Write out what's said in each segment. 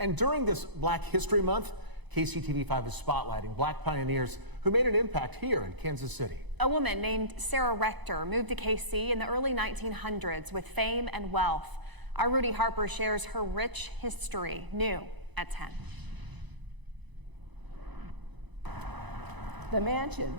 And during this Black History Month, KCTV5 is spotlighting Black pioneers who made an impact here in Kansas City. A woman named Sarah Rector moved to KC in the early 1900s with fame and wealth. Our Rudy Harper shares her rich history, new at 10. The mansion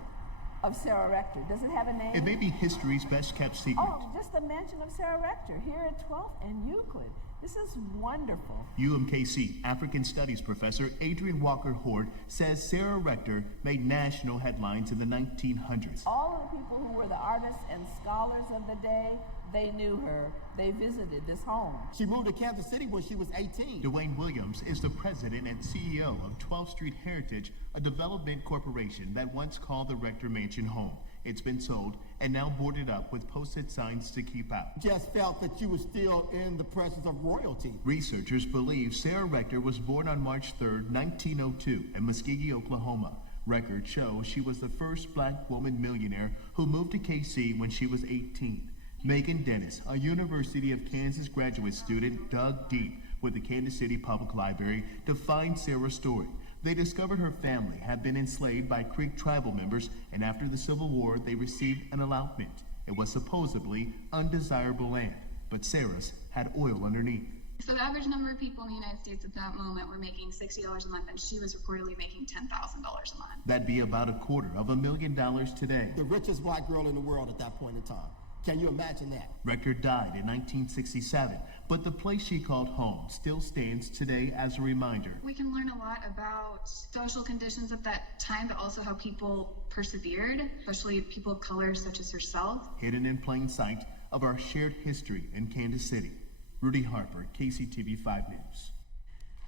of Sarah Rector. Does it have a name? It may be history's best kept secret. Oh, just the mansion of Sarah Rector here at 12th and Euclid. This is wonderful. UMKC African Studies professor Adrian Walker Horde says Sarah Rector made national headlines in the 1900s. All of the people who were the artists and scholars of the day, they knew her. They visited this home. She moved to Kansas City when she was 18. Dwayne Williams is the president and CEO of 12th Street Heritage, a development corporation that once called the Rector Mansion home. It's been sold and now boarded up with posted signs to keep out. Just felt that you were still in the presence of royalty. Researchers believe Sarah Rector was born on March 3, 1902 in Muskogee, Oklahoma. Records show she was the first Black woman millionaire who moved to KC when she was 18. Megan Dennis, a University of Kansas graduate student, dug deep with the Kansas City Public Library to find Sarah's story. They discovered her family had been enslaved by Creek tribal members, and after the Civil War, they received an allotment. It was supposedly undesirable land, but Sarah's had oil underneath. So the average number of people in the United States at that moment were making $60 a month, and she was reportedly making $10,000 a month. That'd be about $250,000 today. The richest Black girl in the world at that point in time. Can you imagine that? Rector died in 1967, but the place she called home still stands today as a reminder. We can learn a lot about social conditions at that time, but also how people persevered, especially people of color such as herself. Hidden in plain sight of our shared history in Kansas City. Rudy Harper, KCTV5 News.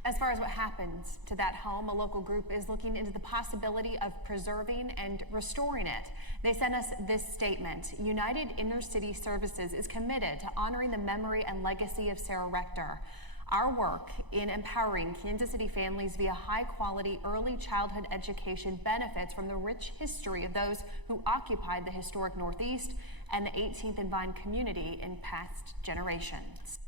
As far as what happened to that home, a local group is looking into the possibility of preserving and restoring it. They sent us this statement. United Inner City Services is committed to honoring the memory and legacy of Sarah Rector. Our work in empowering Kansas City families via high-quality early childhood education benefits from the rich history of those who occupied the historic Northeast and the 18th and Vine community in past generations.